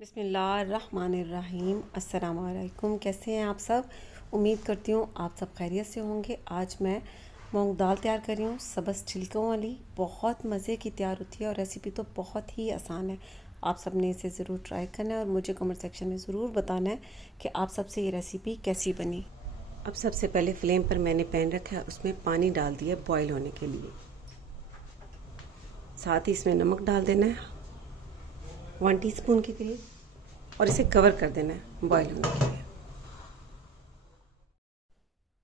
बिस्मिल्लाहिर्रहमानिर्रहीम। अस्सलाम वालेकुम। कैसे हैं आप सब? उम्मीद करती हूँ आप सब खैरियत से होंगे। आज मैं मूंग दाल तैयार कर रही हूँ, सब्ज़ छिलकों वाली। बहुत मज़े की तैयार होती है और रेसिपी तो बहुत ही आसान है। आप सब ने इसे ज़रूर ट्राई करना है और मुझे कमेंट सेक्शन में ज़रूर बताना है कि आप सबसे ये रेसिपी कैसी बनी। अब सबसे पहले फ्लेम पर मैंने पैन रखा है, उसमें पानी डाल दिया बॉईल होने के लिए। साथ ही इसमें नमक डाल देना है 1 टीस्पून के करीब और इसे कवर कर देना है बॉईल होने के लिए।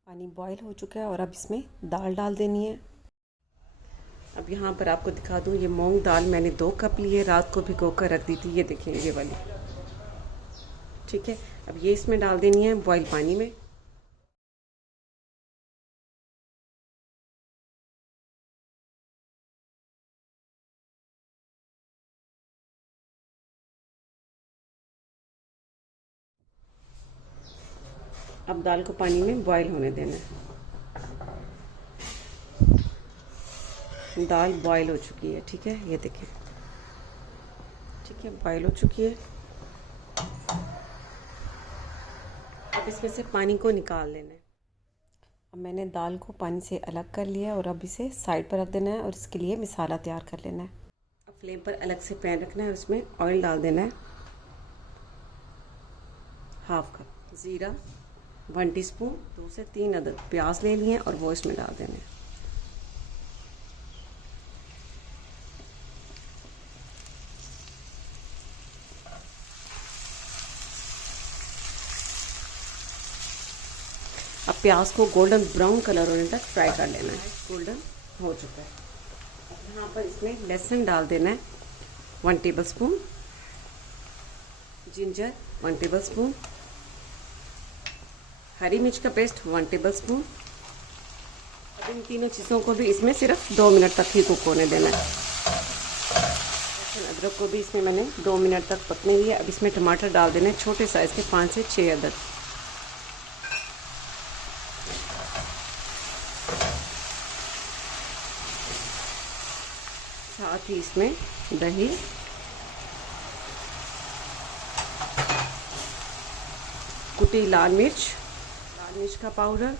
पानी बॉईल हो चुका है और अब इसमें दाल डाल देनी है। अब यहाँ पर आपको दिखा दूँ, ये मूंग दाल मैंने 2 कप लिए, रात को भिगो कर रख दी थी। ये देखिए ये वाली, ठीक है। अब ये इसमें डाल देनी है बॉईल पानी में। अब दाल को पानी में बॉईल होने देना है। दाल बॉईल हो चुकी है, ठीक है, ये देखिए, ठीक है, बॉईल हो चुकी है। अब इसमें से पानी को निकाल लेना है। अब मैंने दाल को पानी से अलग कर लिया और अब इसे साइड पर रख देना है और इसके लिए मसाला तैयार कर लेना है। अब फ्लेम पर अलग से पैन रखना है, उसमें ऑयल डाल देना है। हाफ कप ज़ीरा, 1 टीस्पून, 2 से 3 अदद प्याज ले लिए और वो इसमें डाल देने हैं। अब प्याज को गोल्डन ब्राउन कलर होने तक फ्राई कर लेना है। गोल्डन हो चुका है। अब यहाँ पर इसमें लहसुन डाल देना है 1 टेबलस्पून, जिंजर 1 टेबलस्पून, हरी मिर्च का पेस्ट 1 टेबलस्पून। अब इन तीनों चीज़ों को भी इसमें सिर्फ 2 मिनट तक ही कुक होने देना है। अदरक को भी इसमें मैंने 2 मिनट तक पकने दिया। अब इसमें टमाटर डाल देने छोटे साइज़ के 5 से 6 अदद। साथ ही इसमें दही, कुटी लाल मिर्च का पाउडर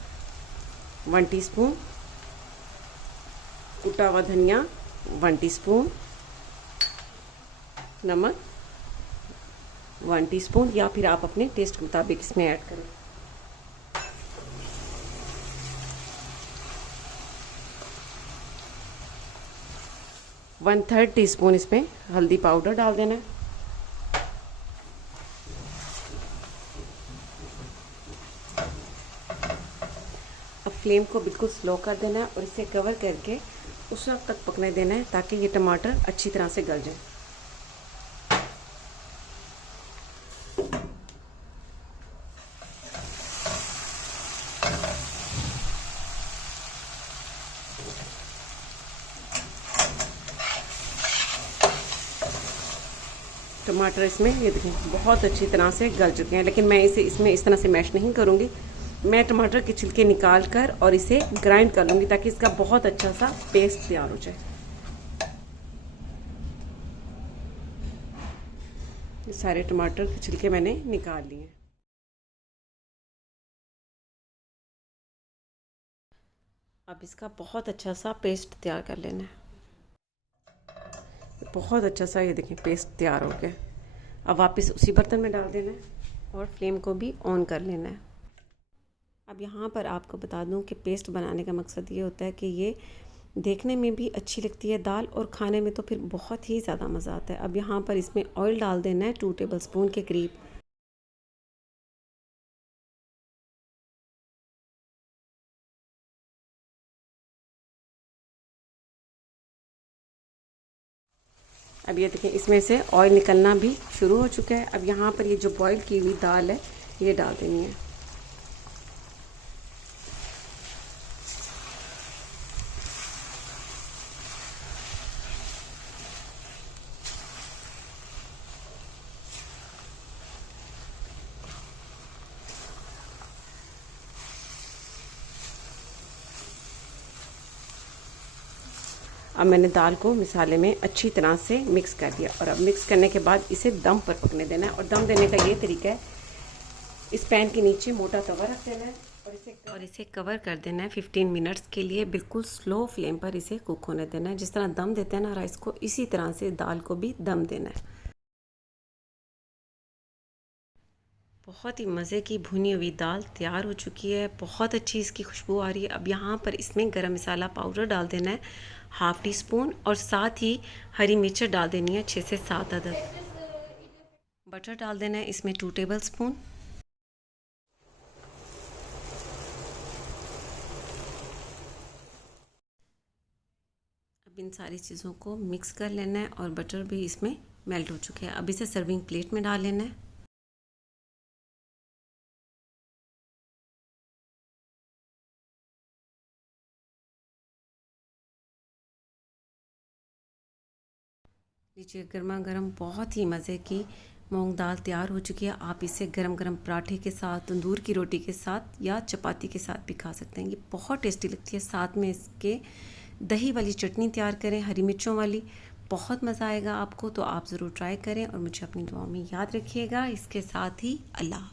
1 टीस्पून, कुटा हुआ धनिया 1 टीस्पून, नमक 1 टीस्पून या फिर आप अपने टेस्ट के मुताबिक इसमें ऐड करें। वन थर्ड टीस्पून इसमें हल्दी पाउडर डाल देना है। अब फ्लेम को बिल्कुल स्लो कर देना है और इसे कवर करके उस वक्त तक पकने देना है ताकि ये टमाटर अच्छी तरह से गल जाए। टमाटर इसमें ये देखें बहुत अच्छी तरह से गल चुके हैं, लेकिन मैं इसे इसमें इस तरह से मैश नहीं करूँगी। मैं टमाटर के छिलके निकाल कर और इसे ग्राइंड कर लूँगी ताकि इसका बहुत अच्छा सा पेस्ट तैयार हो जाए। ये सारे टमाटर के छिलके मैंने निकाल लिए। अब इसका बहुत अच्छा सा पेस्ट तैयार कर लेना है। बहुत अच्छा सा ये देखें पेस्ट तैयार हो गया। अब वापस उसी बर्तन में डाल देना है और फ्लेम को भी ऑन कर लेना है। अब यहाँ पर आपको बता दूँ कि पेस्ट बनाने का मकसद ये होता है कि ये देखने में भी अच्छी लगती है दाल और खाने में तो फिर बहुत ही ज़्यादा मज़ा आता है। अब यहाँ पर इसमें ऑयल डाल देना है 2 टेबलस्पून के करीब। अब ये देखें इसमें से ऑयल निकलना भी शुरू हो चुका है। अब यहाँ पर ये जो बॉईल की हुई दाल है ये डाल देनी है। अब मैंने दाल को मसाले में अच्छी तरह से मिक्स कर दिया और अब मिक्स करने के बाद इसे दम पर पकने देना है। और दम देने का ये तरीका है, इस पैन के नीचे मोटा तवा रख देना है और इसे कवर कर देना है 15 मिनट्स के लिए। बिल्कुल स्लो फ्लेम पर इसे कुक होने देना है। जिस तरह दम देते हैं ना राइस को, इसी तरह से दाल को भी दम देना है। बहुत ही मज़े की भुनी हुई दाल तैयार हो चुकी है। बहुत अच्छी इसकी खुशबू आ रही है। अब यहाँ पर इसमें गरम मसाला पाउडर डाल देना है ½ टी स्पून, और साथ ही हरी मिर्च डाल देनी है 6 से 7 अदद। बटर डाल देना है इसमें 2 टेबल स्पून। अब इन सारी चीज़ों को मिक्स कर लेना है और बटर भी इसमें मेल्ट हो चुके हैं। अब इसे सर्विंग प्लेट में डाल लेना है। लीजिए, गर्मा गर्म बहुत ही मज़े की मूंग दाल तैयार हो चुकी है। आप इसे गरम गरम पराठे के साथ, तंदूर की रोटी के साथ या चपाती के साथ भी खा सकते हैं। ये बहुत टेस्टी लगती है। साथ में इसके दही वाली चटनी तैयार करें, हरी मिर्चों वाली, बहुत मज़ा आएगा आपको। तो आप ज़रूर ट्राई करें और मुझे अपनी दुआ में याद रखिएगा। इसके साथ ही अल्लाह।